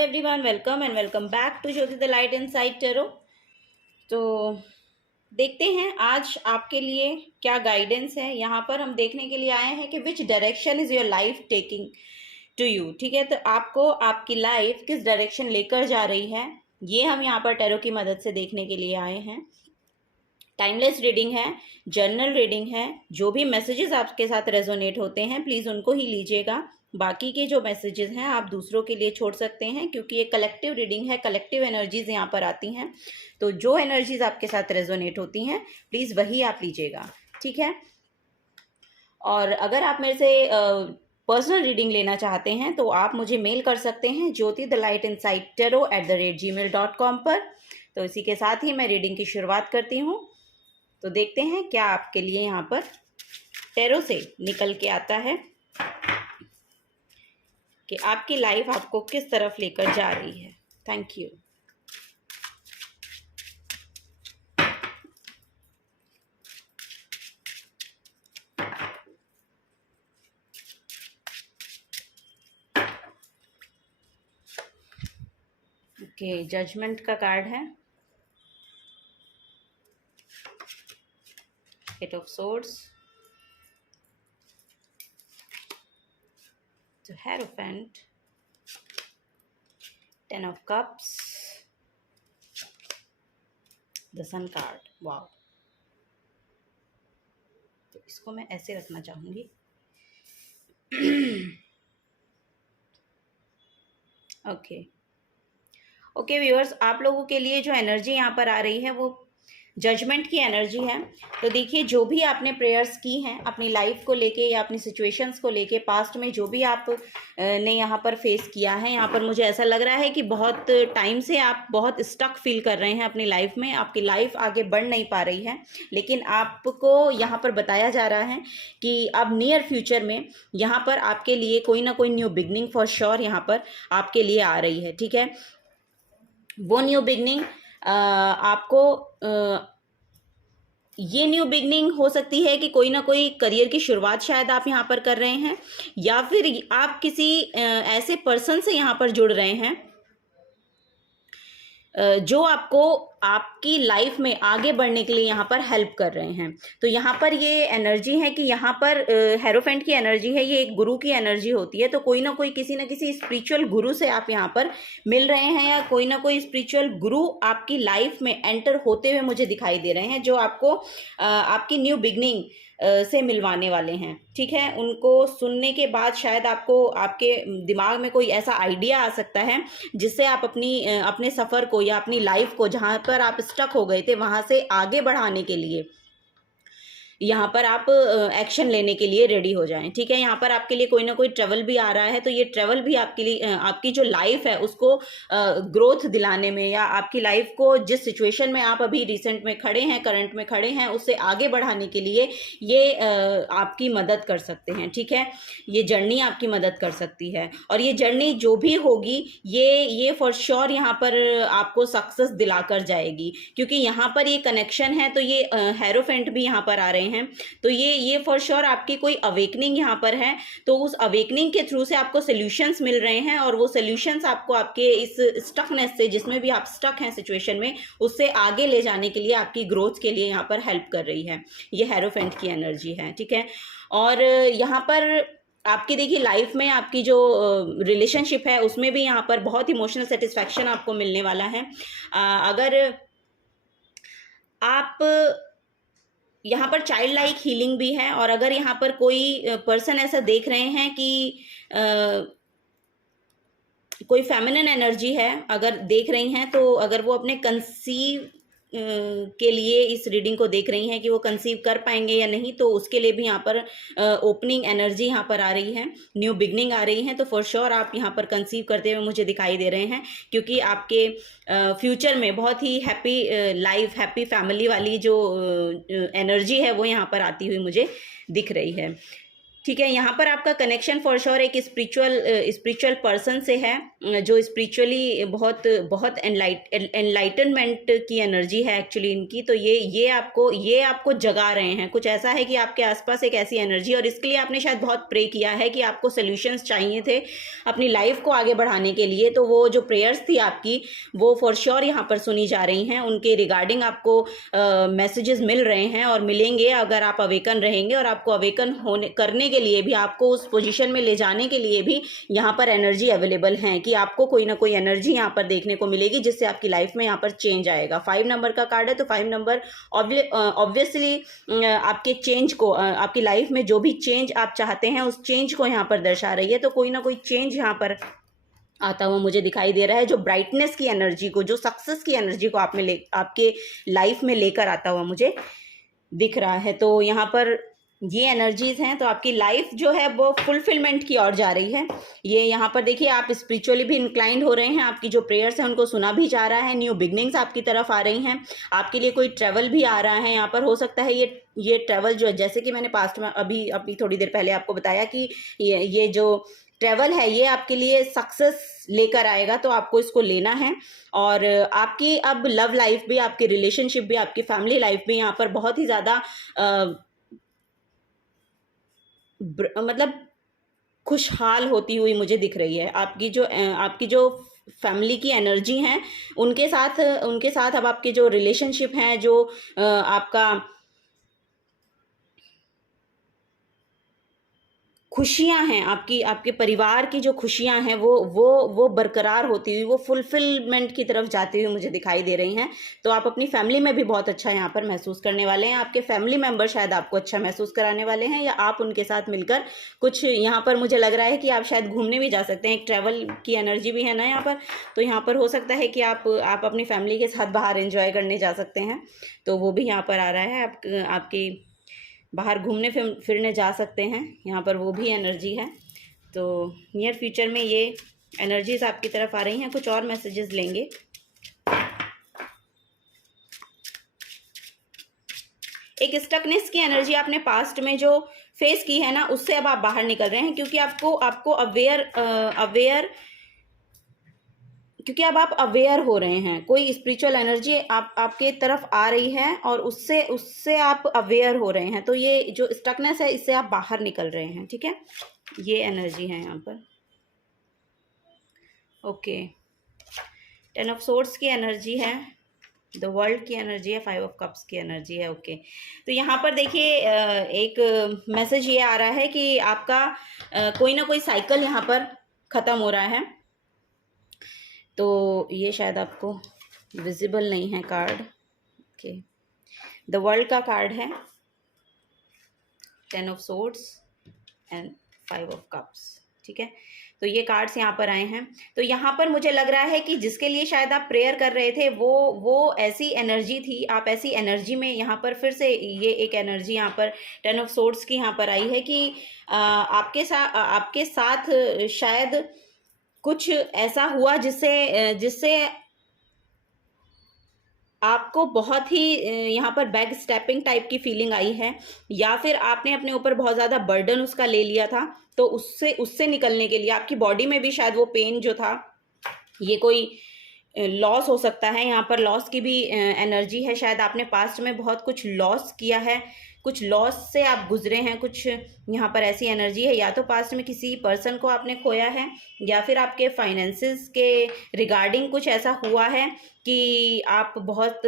Everyone, welcome back to Jyoti the light inside tarot. तो देखते हैं आज आपके लिए क्या गाइडेंस है। यहाँ पर हम देखने के लिए आए हैं कि which direction is your life taking to you. ठीक है, तो आपको आपकी लाइफ किस डायरेक्शन लेकर जा रही है, ये हम यहाँ पर टैरो की मदद से देखने के लिए आए हैं। टाइमलेस रीडिंग है, जर्नल रीडिंग है। जो भी मैसेजेस आपके साथ रेजोनेट होते हैं प्लीज़ उनको ही लीजिएगा। बाकी के जो मैसेजेस हैं आप दूसरों के लिए छोड़ सकते हैं, क्योंकि ये कलेक्टिव रीडिंग है, कलेक्टिव एनर्जीज यहाँ पर आती हैं। तो जो एनर्जीज आपके साथ रेजोनेट होती हैं प्लीज़ वही आप लीजिएगा, ठीक है। और अगर आप मेरे से पर्सनल रीडिंग लेना चाहते हैं तो आप मुझे मेल कर सकते हैं jyotithelightInsidetarot@gmail.com पर। तो इसी के साथ ही मैं रीडिंग की शुरुआत करती हूँ। तो देखते हैं क्या आपके लिए यहाँ पर टैरो से निकल के आता है कि आपकी लाइफ आपको किस तरफ लेकर जा रही है। Thank you. ओके, जजमेंट का कार्ड है, eight of swords, the hierophant, 10 of cups, the sun card. Wow, तो इसको मैं ऐसे रखना चाहूंगी। ओके व्यूअर्स, आप लोगों के लिए जो एनर्जी यहाँ पर आ रही है वो जजमेंट की एनर्जी है। तो देखिए, जो भी आपने प्रेयर्स की हैं अपनी लाइफ को लेके या अपनी सिचुएशंस को लेके, पास्ट में जो भी आप ने यहाँ पर फेस किया है, यहाँ पर मुझे ऐसा लग रहा है कि बहुत टाइम से आप बहुत स्टक फील कर रहे हैं अपनी लाइफ में। आपकी लाइफ आगे बढ़ नहीं पा रही है, लेकिन आपको यहाँ पर बताया जा रहा है कि अब नियर फ्यूचर में यहाँ पर आपके लिए कोई ना कोई न्यू बिगनिंग फॉर श्योर यहाँ पर आपके लिए आ रही है। ठीक है, वो न्यू बिगनिंग आपको ये न्यू बिगनिंग हो सकती है कि कोई ना कोई करियर की शुरुआत शायद आप यहाँ पर कर रहे हैं, या फिर आप किसी ऐसे पर्सन से यहाँ पर जुड़ रहे हैं जो आपको आपकी लाइफ में आगे बढ़ने के लिए यहाँ पर हेल्प कर रहे हैं। तो यहाँ पर ये एनर्जी है कि यहाँ पर हेरोफेंट की एनर्जी है, ये एक गुरु की एनर्जी होती है। तो कोई ना कोई किसी न किसी स्पिरिचुअल गुरु से आप यहाँ पर मिल रहे हैं, या कोई ना कोई स्पिरिचुअल गुरु आपकी लाइफ में एंटर होते हुए मुझे दिखाई दे रहे हैं, जो आपको आपकी न्यू बिगनिंग से मिलवाने वाले हैं। ठीक है, उनको सुनने के बाद शायद आपको आपके दिमाग में कोई ऐसा आइडिया आ सकता है जिससे आप अपने सफ़र को या अपनी लाइफ को, जहाँ पर आप स्टक हो गए थे, वहाँ से आगे बढ़ाने के लिए यहाँ पर आप एक्शन लेने के लिए रेडी हो जाएं। ठीक है, यहाँ पर आपके लिए कोई ना कोई ट्रैवल भी आ रहा है। तो ये ट्रैवल भी आपके लिए आपकी जो लाइफ है उसको ग्रोथ दिलाने में, या आपकी लाइफ को जिस सिचुएशन में आप अभी रिसेंट में खड़े हैं, करंट में खड़े हैं, उससे आगे बढ़ाने के लिए ये आपकी मदद कर सकते हैं। ठीक है, ये जर्नी आपकी मदद कर सकती है, और ये जर्नी जो भी होगी ये फॉर श्योर यहाँ पर आपको सक्सेस दिलाकर जाएगी, क्योंकि यहाँ पर ये कनेक्शन है। तो ये हेरोफेंट भी यहाँ पर आ रहे हैं। तो ये फॉर श्योर आपकी कोई अवेकनिंग यहाँ पर है। तो उस अवेकनिंग के थ्रू से आपको सॉल्यूशंस मिल रहे हैं, और वो सॉल्यूशंस आपको आपके इस स्टकनेस से, जिसमें भी आप स्टक हैं सिचुएशन में, उससे आगे ले जाने के लिए, आपकी ग्रोथ के लिए यहाँ पर हेल्प कर रही है। ये हेरोफेंट की एनर्जी है। ठीक है, और यहाँ पर आपकी देखिए लाइफ में आपकी जो रिलेशनशिप है उसमें भी यहाँ पर बहुत इमोशनल सेटिस्फैक्शन आपको मिलने वाला है। अगर आप यहाँ पर चाइल्ड लाइक हीलिंग भी है, और अगर यहाँ पर कोई पर्सन ऐसा देख रहे हैं कि कोई फेमिनिन एनर्जी है, अगर देख रही हैं, तो अगर वो अपने कंसीव के लिए इस रीडिंग को देख रही हैं कि वो कंसीव कर पाएंगे या नहीं, तो उसके लिए भी यहाँ पर ओपनिंग एनर्जी यहाँ पर आ रही है, न्यू बिगनिंग आ रही है। तो फॉर श्योर आप यहाँ पर कंसीव करते हुए मुझे दिखाई दे रहे हैं, क्योंकि आपके फ्यूचर में बहुत ही हैप्पी लाइफ, हैप्पी फैमिली वाली जो एनर्जी है वो यहाँ पर आती हुई मुझे दिख रही है। ठीक है। यहाँ पर आपका कनेक्शन फॉर श्योर एक स्पिरिचुअल पर्सन से है, जो स्पिरिचुअली बहुत बहुत एनलाइटनमेंट की एनर्जी है एक्चुअली इनकी। तो ये आपको जगा रहे हैं। कुछ ऐसा है कि आपके आसपास एक ऐसी एनर्जी, और इसके लिए आपने शायद बहुत प्रे किया है कि आपको सॉल्यूशंस चाहिए थे अपनी लाइफ को आगे बढ़ाने के लिए। तो वो जो प्रेयर्स थी आपकी, वो फॉर श्योर यहाँ पर सुनी जा रही हैं। उनके रिगार्डिंग आपको मैसेजेस मिल रहे हैं और मिलेंगे, अगर आप अवेकन रहेंगे। और आपको अवेकन करने के लिए भी, आपको उस पोजीशन में ले जाने के लिए भी यहाँ पर एनर्जी अवेलेबल है कि आपको कोई ना कोई एनर्जी यहाँ पर देखने को मिलेगी, जिससे आपकी लाइफ में यहाँ पर चेंज आएगा। 5 नंबर का कार्ड है, तो 5 नंबर ऑब्वियसली आपके चेंज को, आपकी लाइफ में जो भी चेंज आप चाहते हैं उस चेंज को यहाँ पर दर्शा रही है। तो कोई ना कोई चेंज यहाँ पर आता हुआ मुझे दिखाई दे रहा है, जो ब्राइटनेस की एनर्जी को, जो सक्सेस की एनर्जी को आपके लाइफ में लेकर आता हुआ मुझे दिख रहा है। तो यहाँ पर ये एनर्जीज हैं। तो आपकी लाइफ जो है वो फुलफिलमेंट की ओर जा रही है। ये यहाँ पर देखिए, आप स्पिरिचुअली भी इंक्लाइंड हो रहे हैं, आपकी जो प्रेयर्स हैं उनको सुना भी जा रहा है। न्यू बिगनिंग्स आपकी तरफ आ रही हैं, आपके लिए कोई ट्रैवल भी आ रहा है। यहाँ पर हो सकता है ये ट्रैवल जो है, जैसे कि मैंने पास्ट में अभी थोड़ी देर पहले आपको बताया कि ये जो ट्रैवल है ये आपके लिए सक्सेस लेकर आएगा। तो आपको इसको लेना है। और आपकी अब लव लाइफ भी, आपकी रिलेशनशिप भी, आपकी फैमिली लाइफ भी यहाँ पर बहुत ही ज़्यादा मतलब खुशहाल होती हुई मुझे दिख रही है। आपकी जो फैमिली की एनर्जी हैं, उनके साथ अब आपके जो रिलेशनशिप हैं, जो आपका खुशियां हैं, आपके परिवार की जो खुशियां हैं वो बरकरार होती हुई, वो फुलफिलमेंट की तरफ जाती हुई मुझे दिखाई दे रही हैं। तो आप अपनी फैमिली में भी बहुत अच्छा यहाँ पर महसूस करने वाले हैं। आपके फैमिली मेंबर शायद आपको अच्छा महसूस कराने वाले हैं, या आप उनके साथ मिलकर कुछ, यहाँ पर मुझे लग रहा है कि आप शायद घूमने भी जा सकते हैं। एक ट्रैवल की एनर्जी भी है ना यहाँ पर। तो यहाँ पर हो सकता है कि आप अपनी फैमिली के साथ बाहर एंजॉय करने जा सकते हैं। तो वो भी यहाँ पर आ रहा है। आपकी बाहर घूमने फिरने जा सकते हैं, यहाँ पर वो भी एनर्जी है। तो नियर फ्यूचर में ये एनर्जीज आपकी तरफ आ रही हैं। कुछ और मैसेजेस लेंगे। एक स्टकनेस की एनर्जी आपने पास्ट में जो फेस की है ना, उससे अब आप बाहर निकल रहे हैं, क्योंकि आपको क्योंकि अब आप अवेयर हो रहे हैं। कोई स्पिरिचुअल एनर्जी आपके तरफ आ रही है और उससे आप अवेयर हो रहे हैं। तो ये जो स्टकनेस है, इससे आप बाहर निकल रहे हैं। ठीक है, ये एनर्जी है यहाँ पर। ओके, 10 ऑफ सोर्ड्स की एनर्जी है, द वर्ल्ड की एनर्जी है, 5 ऑफ कप्स की एनर्जी है। ओके, तो यहाँ पर देखिए एक मैसेज ये आ रहा है कि आपका कोई ना कोई साइकिल यहाँ पर ख़त्म हो रहा है। तो ये शायद आपको विजिबल नहीं है कार्ड। ओके, द वर्ल्ड का कार्ड है, 10 of swords and 5 of cups. ठीक है, तो ये कार्ड्स यहाँ पर आए हैं। तो यहाँ पर मुझे लग रहा है कि जिसके लिए शायद आप प्रेयर कर रहे थे, वो ऐसी एनर्जी थी। आप ऐसी एनर्जी में यहाँ पर फिर से ये एक एनर्जी यहाँ पर 10 ऑफ सोर्ड्स की यहाँ पर आई है कि आपके साथ शायद कुछ ऐसा हुआ जिससे आपको बहुत ही यहाँ पर बैक स्टेपिंग टाइप की फीलिंग आई है, या फिर आपने अपने ऊपर बहुत ज़्यादा बर्डन उसका ले लिया था। तो उससे निकलने के लिए आपकी बॉडी में भी शायद वो पेन जो था, ये कोई लॉस हो सकता है। यहाँ पर लॉस की भी एनर्जी है। शायद आपने पास्ट में बहुत कुछ लॉस किया है, कुछ लॉस से आप गुजरे हैं। कुछ यहाँ पर ऐसी एनर्जी है, या तो पास्ट में किसी पर्सन को आपने खोया है, या फिर आपके फाइनेंसेस के रिगार्डिंग कुछ ऐसा हुआ है कि आप बहुत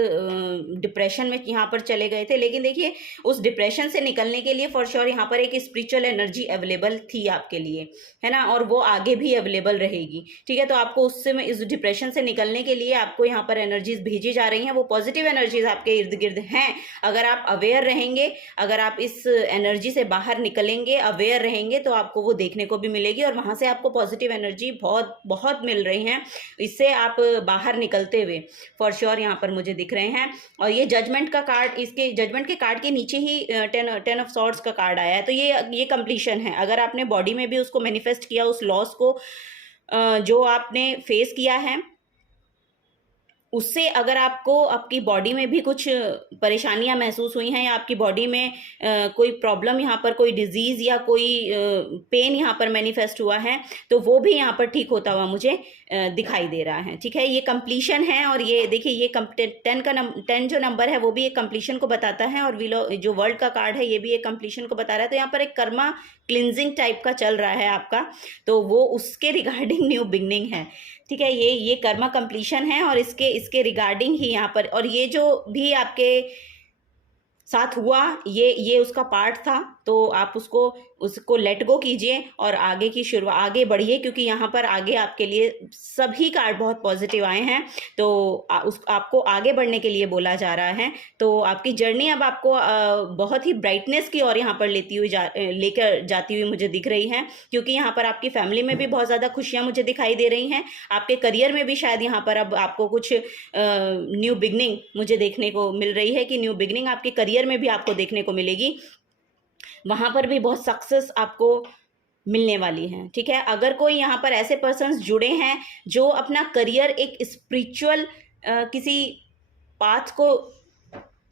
डिप्रेशन में यहाँ पर चले गए थे। लेकिन देखिए, उस डिप्रेशन से निकलने के लिए फॉर श्योर यहाँ पर एक स्पिरिचुअल एनर्जी अवेलेबल थी आपके लिए, है ना, और वो आगे भी अवेलेबल रहेगी। ठीक है, तो आपको इस डिप्रेशन से निकलने के लिए आपको यहाँ पर एनर्जीज भेजी जा रही हैं। वो पॉजिटिव एनर्जीज आपके इर्द गिर्द हैं। अगर आप अवेयर रहेंगे, अगर आप इस एनर्जी से बाहर निकलेंगे, अवेयर रहेंगे, तो आपको वो देखने को भी मिलेगी, और वहाँ से आपको पॉजिटिव एनर्जी बहुत बहुत मिल रही हैं। इससे आप बाहर निकलते हुए फॉर श्योर यहाँ पर मुझे दिख रहे हैं। और ये जजमेंट का कार्ड, इसके जजमेंट के कार्ड के नीचे ही 10 ऑफ सॉर्ड्स का कार्ड आया है। तो ये कंप्लीशन है। अगर आपने बॉडी में भी उसको मैनिफेस्ट किया, उस लॉस को जो आपने फेस किया है, उससे अगर आपको आपकी बॉडी में भी कुछ परेशानियां महसूस हुई हैं या आपकी बॉडी में कोई प्रॉब्लम, यहाँ पर कोई डिजीज़ या कोई पेन यहाँ पर मैनिफेस्ट हुआ है, तो वो भी यहाँ पर ठीक होता हुआ मुझे दिखाई दे रहा है। ठीक है, ये कंप्लीशन है। और ये देखिए, ये 10 जो नंबर है वो भी एक कंप्लीशन को बताता है, और विलो जो वर्ल्ड का कार्ड है ये भी एक कंप्लीशन को बता रहा है। तो यहाँ पर एक कर्मा क्लिनजिंग टाइप का चल रहा है आपका, तो वो उसके रिगार्डिंग न्यू बिगनिंग है। ठीक है, ये कर्मा कंप्लीशन है, और इसके रिगार्डिंग ही यहाँ पर, और ये जो भी आपके साथ हुआ ये उसका पार्ट था। तो आप उसको लेट गो कीजिए और आगे की शुरुआत, आगे बढ़िए, क्योंकि यहाँ पर आगे आपके लिए सभी कार्ड बहुत पॉजिटिव आए हैं। तो आपको आगे बढ़ने के लिए बोला जा रहा है। तो आपकी जर्नी अब आपको बहुत ही ब्राइटनेस की ओर यहाँ पर लेकर जाती हुई मुझे दिख रही है, क्योंकि यहाँ पर आपकी फैमिली में भी बहुत ज़्यादा खुशियाँ मुझे दिखाई दे रही हैं। आपके करियर में भी शायद यहाँ पर अब आपको कुछ न्यू बिगनिंग मुझे देखने को मिल रही है, कि न्यू बिगनिंग आपके करियर में भी आपको देखने को मिलेगी। वहाँ पर भी बहुत सक्सेस आपको मिलने वाली है। ठीक है, अगर कोई यहाँ पर ऐसे पर्सन्स जुड़े हैं जो अपना करियर एक स्पिरिचुअल किसी पाथ को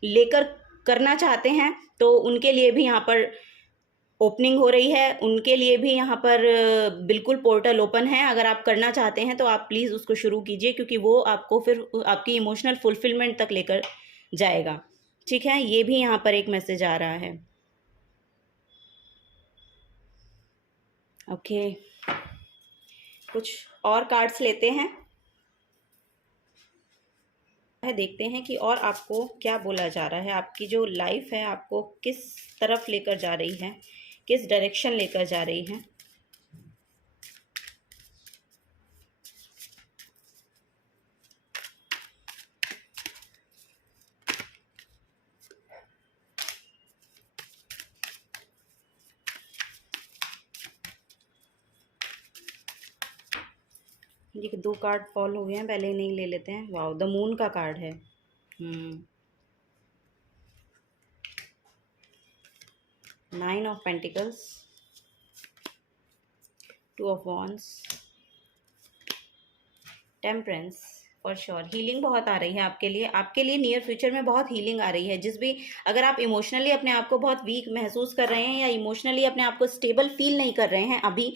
लेकर करना चाहते हैं, तो उनके लिए भी यहाँ पर ओपनिंग हो रही है। उनके लिए भी यहाँ पर बिल्कुल पोर्टल ओपन है। अगर आप करना चाहते हैं तो आप प्लीज़ उसको शुरू कीजिए, क्योंकि वो आपको फिर आपकी इमोशनल फुलफिलमेंट तक लेकर जाएगा। ठीक है, ये भी यहाँ पर एक मैसेज आ रहा है। ओके, कुछ और कार्ड्स लेते हैं, देखते हैं कि और आपको क्या बोला जा रहा है। आपकी जो लाइफ है आपको किस तरफ लेकर जा रही है, किस डायरेक्शन लेकर जा रही है। ये 2 कार्ड फॉल हो गए हैं, पहले नहीं ले लेते हैं। वाओ, द मून का कार्ड है। 9 of pentacles, 2 of wands, temperance. For sure healing बहुत आ रही है आपके लिए नियर फ्यूचर में बहुत हीलिंग आ रही है। अगर आप इमोशनली अपने आप को बहुत वीक महसूस कर रहे हैं या इमोशनली अपने आप को स्टेबल फील नहीं कर रहे हैं अभी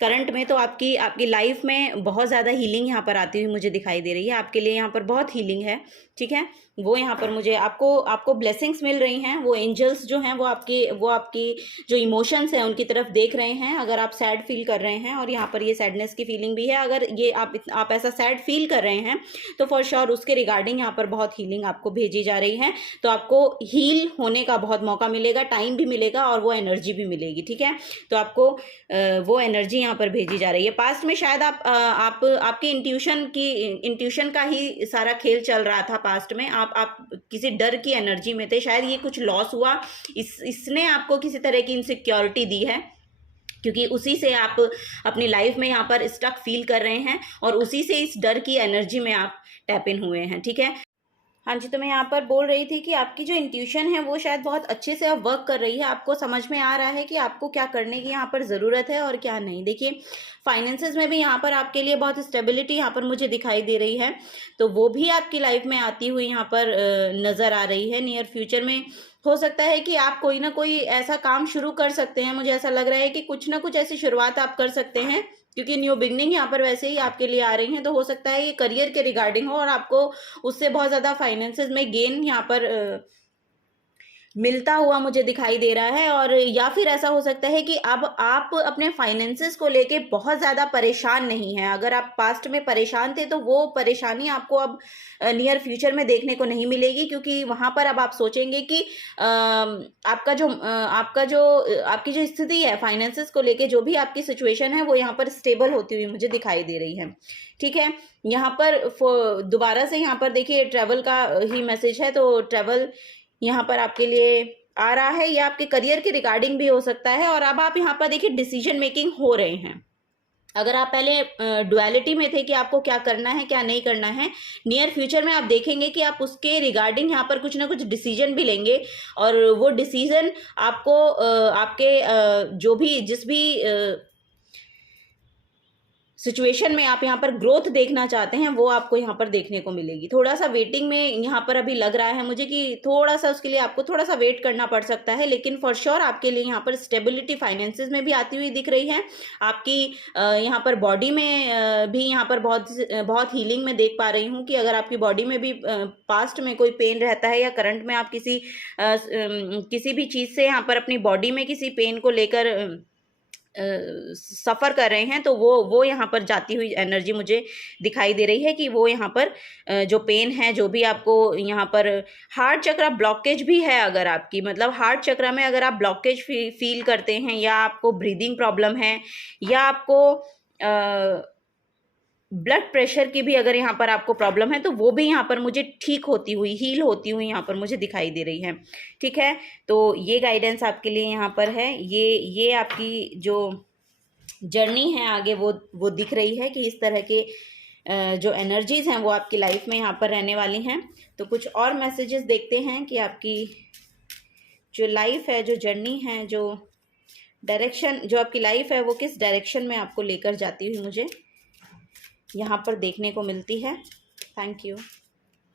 करंट में, तो आपकी लाइफ में बहुत ज़्यादा हीलिंग यहाँ पर आती हुई मुझे दिखाई दे रही है। आपके लिए यहाँ पर बहुत हीलिंग है। ठीक है, वो यहाँ पर मुझे आपको ब्लेसिंग्स मिल रही हैं। वो एंजल्स जो हैं वो आपकी जो इमोशंस हैं उनकी तरफ देख रहे हैं। अगर आप सैड फील कर रहे हैं, और यहाँ पर ये सैडनेस की फीलिंग भी है, अगर ये आप ऐसा सैड फील कर रहे हैं तो फॉर श्योर उसके रिगार्डिंग यहाँ पर बहुत हीलिंग आपको भेजी जा रही है। तो आपको हील होने का बहुत मौका मिलेगा, टाइम भी मिलेगा, और वो एनर्जी भी मिलेगी। ठीक है, तो आपको वो एनर्जी यहाँ पर भेजी जा रही है। पास्ट में शायद आपकी इंट्यूशन का ही सारा खेल चल रहा था। पास्ट में आप किसी डर की एनर्जी में थे, शायद ये कुछ लॉस हुआ, इसने आपको किसी तरह की इनसिक्योरिटी दी है, क्योंकि उसी से आप अपनी लाइफ में यहाँ पर स्टक फील कर रहे हैं, और उसी से इस डर की एनर्जी में आप टैप इन हुए हैं। ठीक है, हाँ जी, तो मैं यहाँ पर बोल रही थी कि आपकी जो इंट्यूशन है वो शायद बहुत अच्छे से अब वर्क कर रही है। आपको समझ में आ रहा है कि आपको क्या करने की यहाँ पर ज़रूरत है और क्या नहीं। देखिए, फाइनेंसेस में भी यहाँ पर आपके लिए बहुत स्टेबिलिटी यहाँ पर मुझे दिखाई दे रही है, तो वो भी आपकी लाइफ में आती हुई यहाँ पर नज़र आ रही है। नियर फ्यूचर में हो सकता है कि आप कोई ना कोई ऐसा काम शुरू कर सकते हैं। मुझे ऐसा लग रहा है कि कुछ ना कुछ ऐसी शुरुआत आप कर सकते हैं, क्योंकि न्यू बिगनिंग यहाँ पर वैसे ही आपके लिए आ रही हैं। तो हो सकता है ये करियर के रिगार्डिंग हो, और आपको उससे बहुत ज़्यादा फाइनेंसेस में गेन यहाँ पर मिलता हुआ मुझे दिखाई दे रहा है। और या फिर ऐसा हो सकता है कि अब आप अपने फाइनेंसेस को लेके बहुत ज़्यादा परेशान नहीं हैं। अगर आप पास्ट में परेशान थे तो वो परेशानी आपको अब नियर फ्यूचर में देखने को नहीं मिलेगी, क्योंकि वहाँ पर अब आप सोचेंगे कि आपकी जो स्थिति है फाइनेंसेस को लेके, जो भी आपकी सिचुएशन है वो यहाँ पर स्टेबल होती हुई मुझे दिखाई दे रही है। ठीक है, यहाँ पर दोबारा से यहाँ पर देखिए ट्रैवल का ही मैसेज है, तो ट्रैवल यहाँ पर आपके लिए आ रहा है। या आपके करियर के रिगार्डिंग भी हो सकता है। और अब आप यहाँ पर देखिए डिसीजन मेकिंग हो रहे हैं। अगर आप पहले डुअलिटी में थे कि आपको क्या करना है क्या नहीं करना है, नियर फ्यूचर में आप देखेंगे कि आप उसके रिगार्डिंग यहाँ पर कुछ ना कुछ डिसीजन भी लेंगे, और वो डिसीजन आपको आपके जिस भी सिचुएशन में आप यहाँ पर ग्रोथ देखना चाहते हैं, वो आपको यहाँ पर देखने को मिलेगी। थोड़ा सा वेटिंग में यहाँ पर अभी लग रहा है मुझे कि थोड़ा सा उसके लिए आपको थोड़ा सा वेट करना पड़ सकता है, लेकिन फॉर श्योर आपके लिए यहाँ पर स्टेबिलिटी फाइनेंसेस में भी आती हुई दिख रही है। आपकी यहाँ पर बॉडी में भी यहाँ पर बहुत हीलिंग में देख पा रही हूँ कि अगर आपकी बॉडी में भी पास्ट में कोई पेन रहता है या करंट में आप किसी भी चीज़ से यहाँ पर अपनी बॉडी में किसी पेन को लेकर सफ़र कर रहे हैं, तो वो यहाँ पर जाती हुई एनर्जी मुझे दिखाई दे रही है कि वो यहाँ पर जो पेन है, जो भी आपको यहाँ पर हार्ट चक्र ब्लॉकेज भी है, अगर आपकी मतलब हार्ट चक्र में अगर आप ब्लॉकेज फील करते हैं, या आपको ब्रीदिंग प्रॉब्लम है, या आपको ब्लड प्रेशर की भी अगर यहाँ पर आपको प्रॉब्लम है, तो वो भी यहाँ पर मुझे ठीक होती हुई, हील होती हुई यहाँ पर मुझे दिखाई दे रही है। ठीक है, तो ये गाइडेंस आपके लिए यहाँ पर है। ये आपकी जो जर्नी है आगे वो दिख रही है कि इस तरह के जो एनर्जीज हैं वो आपकी लाइफ में यहाँ पर रहने वाली हैं। तो कुछ और मैसेजेस देखते हैं कि आपकी जो लाइफ है, जो जर्नी है, जो डायरेक्शन जो आपकी लाइफ है वो किस डायरेक्शन में आपको लेकर जाती हुई मुझे यहाँ पर देखने को मिलती है। Thank you.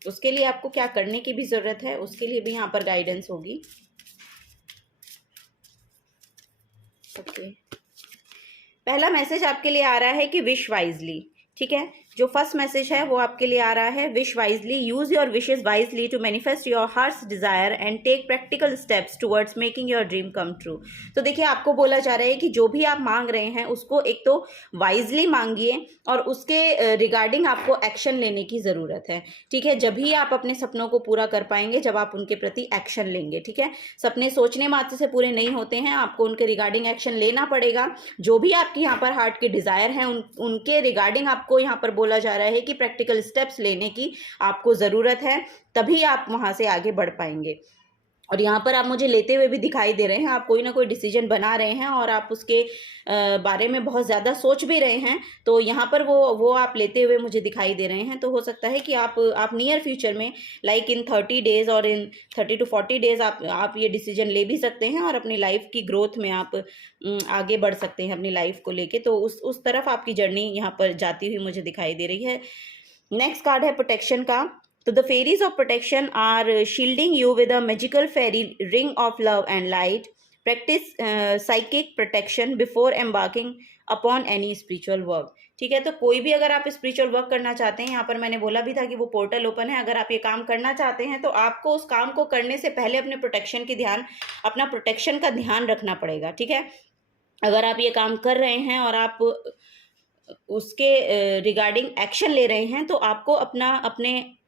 उसके लिए आपको क्या करने की भी ज़रूरत है, उसके लिए भी यहाँ पर गाइडेंस होगी। ओके, पहला मैसेज आपके लिए आ रहा है कि विश वाइजली। ठीक है, जो फर्स्ट मैसेज है वो आपके लिए आ रहा है, wish wisely, use your wishes wisely to manifest your heart's desire and take practical steps towards making your dream come true. तो देखिए, आपको बोला जा रहा है कि जो भी आप मांग रहे हैं उसको एक तो वाइजली मांगिए और उसके रिगार्डिंग आपको एक्शन लेने की ज़रूरत है। ठीक है, जब ही आप अपने सपनों को पूरा कर पाएंगे, जब आप उनके प्रति एक्शन लेंगे। ठीक है, सपने सोचने मात्र से पूरे नहीं होते हैं, आपको उनके रिगार्डिंग एक्शन लेना पड़ेगा। जो भी आपके यहाँ पर हार्ट के डिज़ायर हैं उनके रिगार्डिंग आपको यहाँ पर बोला जा रहा है कि प्रैक्टिकल स्टेप्स लेने की आपको ज़रूरत है, तभी आप वहाँ से आगे बढ़ पाएंगे। और यहाँ पर आप मुझे लेते हुए भी दिखाई दे रहे हैं, आप कोई ना कोई डिसीजन बना रहे हैं और आप उसके बारे में बहुत ज़्यादा सोच भी रहे हैं। तो यहाँ पर वो आप लेते हुए मुझे दिखाई दे रहे हैं। तो हो सकता है कि आप नियर फ्यूचर में, लाइक इन 30 डेज़ और इन 30 to 40 डेज़ आप ये डिसीजन ले भी सकते हैं और अपनी लाइफ की ग्रोथ में आप आगे बढ़ सकते हैं अपनी लाइफ को लेके। तो उस तरफ आपकी जर्नी यहाँ पर जाती हुई मुझे दिखाई दे रही है। नेक्स्ट कार्ड है प्रोटेक्शन का। तो the fairies of protection are shielding you with a magical fairy ring of love and light. Practice psychic protection before embarking upon any spiritual work. ठीक है, तो कोई भी अगर आप स्पिरिचुअल वर्क करना चाहते हैं, यहाँ पर मैंने बोला भी था कि वो पोर्टल ओपन है। अगर आप ये काम करना चाहते हैं तो आपको उस काम को करने से पहले अपने अपना प्रोटेक्शन का ध्यान रखना पड़ेगा। ठीक है, अगर आप ये काम कर रहे हैं और आप उसके रिगार्डिंग एक्शन ले रहे हैं, तो आपको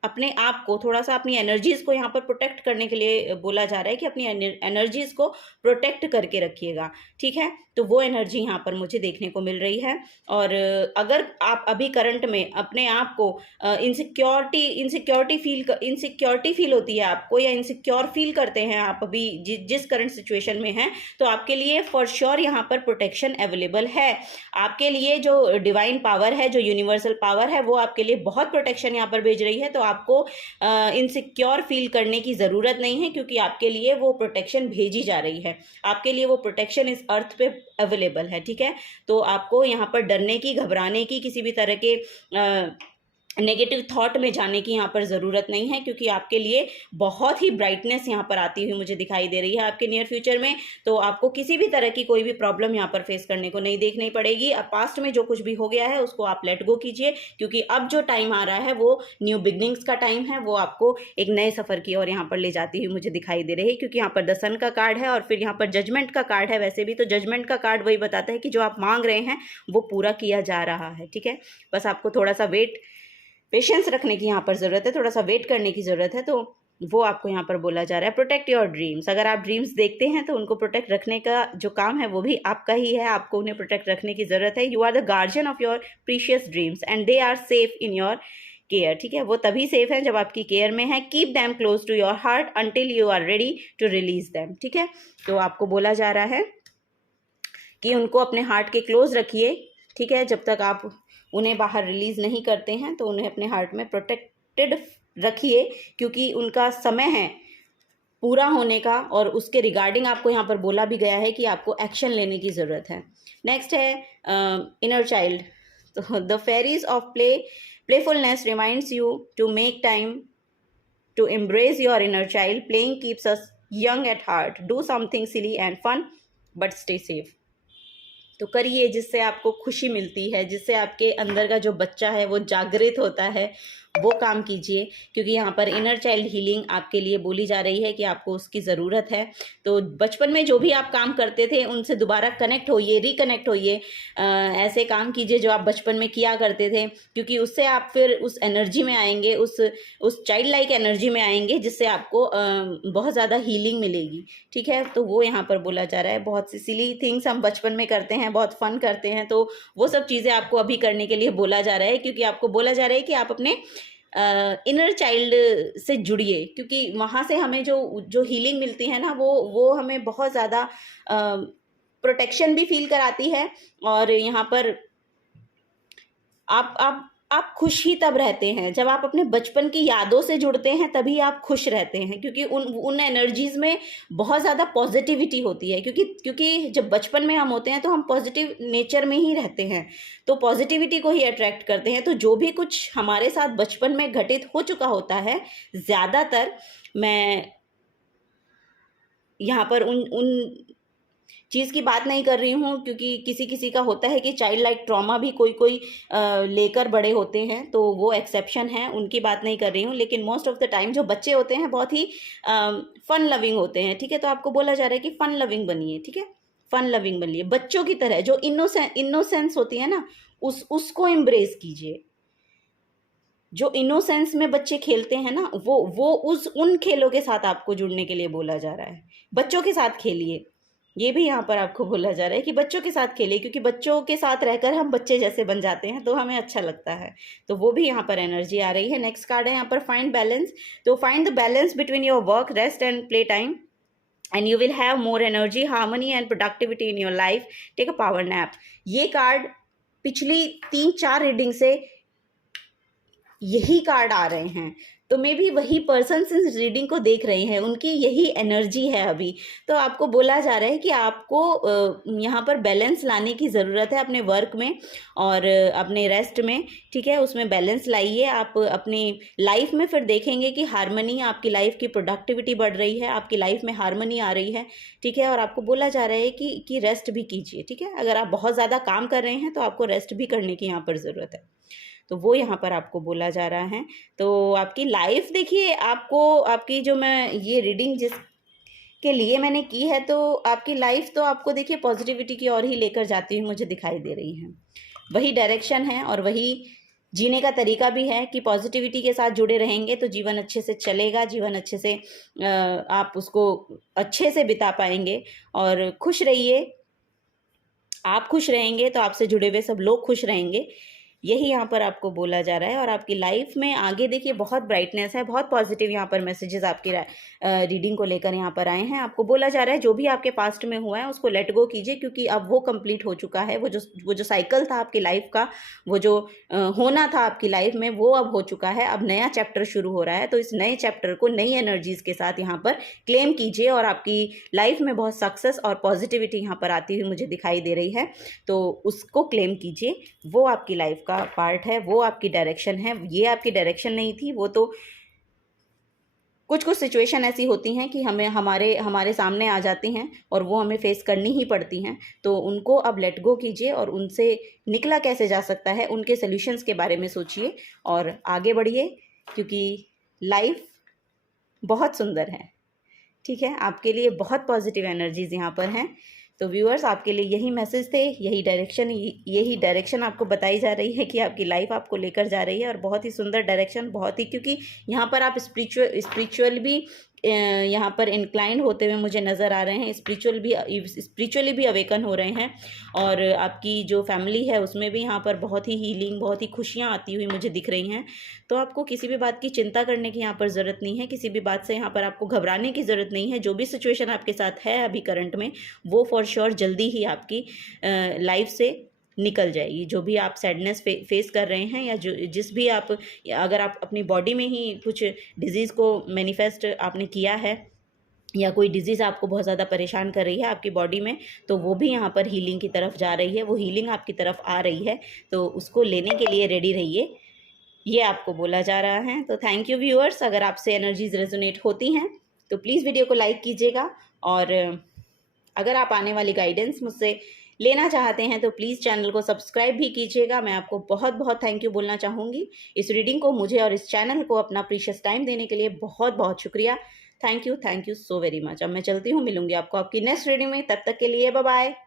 अपने आप को थोड़ा सा, अपनी एनर्जीज़ को यहाँ पर प्रोटेक्ट करने के लिए बोला जा रहा है कि अपनी एनर्जीज़ को प्रोटेक्ट करके रखिएगा। ठीक है, तो वो एनर्जी यहाँ पर मुझे देखने को मिल रही है। और अगर आप अभी करंट में अपने आप को इनसिक्योरिटी फील होती है आपको, या इनसिक्योर फील करते हैं आप अभी जिस करंट सिचुएशन में हैं, तो आपके लिए फॉर श्योर यहाँ पर प्रोटेक्शन अवेलेबल है। आपके लिए जो डिवाइन पावर है, जो यूनिवर्सल पावर है, वो आपके लिए बहुत प्रोटेक्शन यहाँ पर भेज रही है। तो आपको इनसिक्योर फील करने की ज़रूरत नहीं है, क्योंकि आपके लिए वो प्रोटेक्शन भेजी जा रही है। आपके लिए वो प्रोटेक्शन इस अर्थ पे अवेलेबल है। ठीक है, तो आपको यहाँ पर डरने की, घबराने की, किसी भी तरह के नेगेटिव थॉट में जाने की यहाँ पर ज़रूरत नहीं है, क्योंकि आपके लिए बहुत ही ब्राइटनेस यहाँ पर आती हुई मुझे दिखाई दे रही है आपके नियर फ्यूचर में। तो आपको किसी भी तरह की कोई भी प्रॉब्लम यहाँ पर फेस करने को नहीं देखनी पड़ेगी। अब पास्ट में जो कुछ भी हो गया है उसको आप लेट गो कीजिए, क्योंकि अब जो टाइम आ रहा है वो न्यू बिगनिंग्स का टाइम है। वो आपको एक नए सफ़र की ओर यहाँ पर ले जाती हुई मुझे दिखाई दे रही है, क्योंकि यहाँ पर द सन का कार्ड है और फिर यहाँ पर जजमेंट का कार्ड है। वैसे भी तो जजमेंट का कार्ड वही बताता है कि जो आप मांग रहे हैं वो पूरा किया जा रहा है। ठीक है, बस आपको थोड़ा सा पेशेंस रखने की यहाँ पर ज़रूरत है, थोड़ा सा वेट करने की ज़रूरत है। तो वो आपको यहाँ पर बोला जा रहा है। Protect your dreams. अगर आप ड्रीम्स देखते हैं तो उनको प्रोटेक्ट रखने का जो काम है वो भी आपका ही है, आपको उन्हें प्रोटेक्ट रखने की ज़रूरत है। You are the guardian of your precious dreams and they are safe in your care. ठीक है, वो तभी सेफ है जब आपकी केयर में है। Keep them close to your heart until you are ready to release them. ठीक है, तो आपको बोला जा रहा है कि उनको अपने हार्ट के क्लोज रखिए। ठीक है, जब तक आप उन्हें बाहर रिलीज़ नहीं करते हैं तो उन्हें अपने हार्ट में प्रोटेक्टेड रखिए, क्योंकि उनका समय है पूरा होने का। और उसके रिगार्डिंग आपको यहाँ पर बोला भी गया है कि आपको एक्शन लेने की ज़रूरत है। नेक्स्ट है इनर चाइल्ड। तो the fairies of playfulness reminds you to make time to embrace your inner child. Playing keeps us young at heart. Do something silly and fun, but stay safe. तो करिए जिससे आपको खुशी मिलती है, जिससे आपके अंदर का जो बच्चा है वो जागृत होता है, वो काम कीजिए, क्योंकि यहाँ पर इनर चाइल्ड हीलिंग आपके लिए बोली जा रही है कि आपको उसकी ज़रूरत है। तो बचपन में जो भी आप काम करते थे उनसे दोबारा कनेक्ट होइए, रिकनेक्ट होइए, ऐसे काम कीजिए जो आप बचपन में किया करते थे, क्योंकि उससे आप फिर उस एनर्जी में आएंगे, उस चाइल्ड लाइक एनर्जी में आएंगे, जिससे आपको बहुत ज़्यादा हीलिंग मिलेगी। ठीक है, तो वो यहाँ पर बोला जा रहा है। बहुत सी सिली थिंग्स हम बचपन में करते हैं, बहुत फन करते हैं, तो वो सब चीज़ें आपको अभी करने के लिए बोला जा रहा है, क्योंकि आपको बोला जा रहा है कि आप अपने इनर चाइल्ड से जुड़िए, क्योंकि वहाँ से हमें जो हीलिंग मिलती है ना, वो हमें बहुत ज़्यादा प्रोटेक्शन भी फील कराती है। और यहाँ पर आप खुश ही तब रहते हैं जब आप अपने बचपन की यादों से जुड़ते हैं, तभी आप खुश रहते हैं, क्योंकि उन एनर्जीज़ में बहुत ज़्यादा पॉजिटिविटी होती है, क्योंकि जब बचपन में हम होते हैं तो हम पॉजिटिव नेचर में ही रहते हैं, तो पॉजिटिविटी को ही अट्रैक्ट करते हैं। तो जो भी कुछ हमारे साथ बचपन में घटित हो चुका होता है, ज़्यादातर मैं यहाँ पर उन चीज़ की बात नहीं कर रही हूँ, क्योंकि किसी किसी का होता है कि चाइल्ड लाइक ट्रॉमा भी कोई लेकर बड़े होते हैं, तो वो एक्सेप्शन है, उनकी बात नहीं कर रही हूँ। लेकिन मोस्ट ऑफ द टाइम जो बच्चे होते हैं बहुत ही फन लविंग होते हैं। ठीक है, तो आपको बोला जा रहा है कि फन लविंग बनिए। ठीक है, फन लविंग बनिए, बच्चों की तरह। जो इनोसेंस होती है ना, उसको एम्ब्रेस कीजिए। जो इनोसेंस में बच्चे खेलते हैं ना, वो उन खेलों के साथ आपको जुड़ने के लिए बोला जा रहा है। बच्चों के साथ खेलिए, ये भी यहाँ पर आपको बोला जा रहा है कि बच्चों के साथ खेलिए, क्योंकि बच्चों के साथ रहकर हम बच्चे जैसे बन जाते हैं, तो हमें अच्छा लगता है। तो वो भी यहाँ पर एनर्जी आ रही है। नेक्स्ट कार्ड है यहाँ पर फाइंड बैलेंस। तो find the balance between your work, rest and play time, and you will have more energy, harmony and productivity in your life. Take a power nap. ये card पिछली 3-4 reading से यही card आ रहे हैं, तो मे भी वही पर्सन इस रीडिंग को देख रहे हैं, उनकी यही एनर्जी है अभी। तो आपको बोला जा रहा है कि आपको यहाँ पर बैलेंस लाने की ज़रूरत है अपने वर्क में और अपने रेस्ट में। ठीक है, उसमें बैलेंस लाइए। आप अपनी लाइफ में फिर देखेंगे कि हारमनी, आपकी लाइफ की प्रोडक्टिविटी बढ़ रही है, आपकी लाइफ में हारमनी आ रही है। ठीक है, और आपको बोला जा रहा है कि रेस्ट भी कीजिए। ठीक है, अगर आप बहुत ज़्यादा काम कर रहे हैं तो आपको रेस्ट भी करने की यहाँ पर ज़रूरत है, तो वो यहाँ पर आपको बोला जा रहा है। तो आपकी लाइफ देखिए, आपको आपकी जो मैं ये रीडिंग जिस के लिए मैंने की है, तो आपकी लाइफ तो आपको देखिए पॉजिटिविटी की ओर ही लेकर जाती हुई मुझे दिखाई दे रही है। वही डायरेक्शन है और वही जीने का तरीका भी है कि पॉजिटिविटी के साथ जुड़े रहेंगे तो जीवन अच्छे से चलेगा, जीवन अच्छे से आप उसको अच्छे से बिता पाएंगे। और खुश रहिए, आप खुश रहेंगे तो आपसे जुड़े हुए सब लोग खुश रहेंगे, यही यहाँ पर आपको बोला जा रहा है। और आपकी लाइफ में आगे देखिए बहुत ब्राइटनेस है, बहुत पॉजिटिव यहाँ पर मैसेजेस आपकी रीडिंग को लेकर यहाँ पर आए हैं। आपको बोला जा रहा है जो भी आपके पास्ट में हुआ है उसको लेट गो कीजिए, क्योंकि अब वो कंप्लीट हो चुका है। वो जो साइकिल था आपकी लाइफ का, वो जो होना था आपकी लाइफ में, वो अब हो चुका है। अब नया चैप्टर शुरू हो रहा है, तो इस नए चैप्टर को नई एनर्जीज के साथ यहाँ पर क्लेम कीजिए और आपकी लाइफ में बहुत सक्सेस और पॉजिटिविटी यहाँ पर आती हुई मुझे दिखाई दे रही है, तो उसको क्लेम कीजिए। वो आपकी लाइफ का पार्ट है, वो आपकी डायरेक्शन है। ये आपकी डायरेक्शन नहीं थी, वो तो कुछ सिचुएशन ऐसी होती हैं कि हमें हमारे सामने आ जाती हैं और वो हमें फेस करनी ही पड़ती हैं, तो उनको अब लेट गो कीजिए और उनसे निकला कैसे जा सकता है, उनके सॉल्यूशंस के बारे में सोचिए और आगे बढ़िए, क्योंकि लाइफ बहुत सुंदर है। ठीक है, आपके लिए बहुत पॉजिटिव एनर्जीज यहाँ पर हैं। तो व्यूअर्स, आपके लिए यही मैसेज थे, यही डायरेक्शन आपको बताई जा रही है कि आपकी लाइफ आपको लेकर जा रही है, और बहुत ही सुंदर डायरेक्शन, बहुत ही, क्योंकि यहाँ पर आप स्पिरिचुअल भी यहाँ पर इंक्लाइंड होते हुए मुझे नज़र आ रहे हैं, स्पिरिचुअली भी अवेकन हो रहे हैं, और आपकी जो फैमिली है उसमें भी यहाँ पर बहुत ही हीलिंग, बहुत ही खुशियाँ आती हुई मुझे दिख रही हैं। तो आपको किसी भी बात की चिंता करने की यहाँ पर ज़रूरत नहीं है, किसी भी बात से यहाँ पर आपको घबराने की ज़रूरत नहीं है। जो भी सिचुएशन आपके साथ है अभी करंट में, वो फॉर श्योर जल्दी ही आपकी लाइफ से निकल जाएगी। जो भी आप सैडनेस फेस कर रहे हैं, या जिस भी अगर आप अपनी बॉडी में ही कुछ डिजीज़ को मैनिफेस्ट आपने किया है, या कोई डिजीज़ आपको बहुत ज़्यादा परेशान कर रही है आपकी बॉडी में, तो वो भी यहाँ पर हीलिंग की तरफ जा रही है, वो हीलिंग आपकी तरफ आ रही है, तो उसको लेने के लिए रेडी रहिए, ये आपको बोला जा रहा है। तो थैंक यू व्यूअर्स, अगर आपसे एनर्जीज रेजोनेट होती हैं तो प्लीज़ वीडियो को लाइक कीजिएगा, और अगर आप आने वाली गाइडेंस मुझसे लेना चाहते हैं तो प्लीज़ चैनल को सब्सक्राइब भी कीजिएगा। मैं आपको बहुत बहुत थैंक यू बोलना चाहूँगी इस रीडिंग को मुझे और इस चैनल को अपना प्रीशियस टाइम देने के लिए। बहुत बहुत शुक्रिया, thank you so very much. अब मैं चलती हूँ, मिलूंगी आपको आपकी नेक्स्ट रीडिंग में, तब तक के लिए बाय बाय।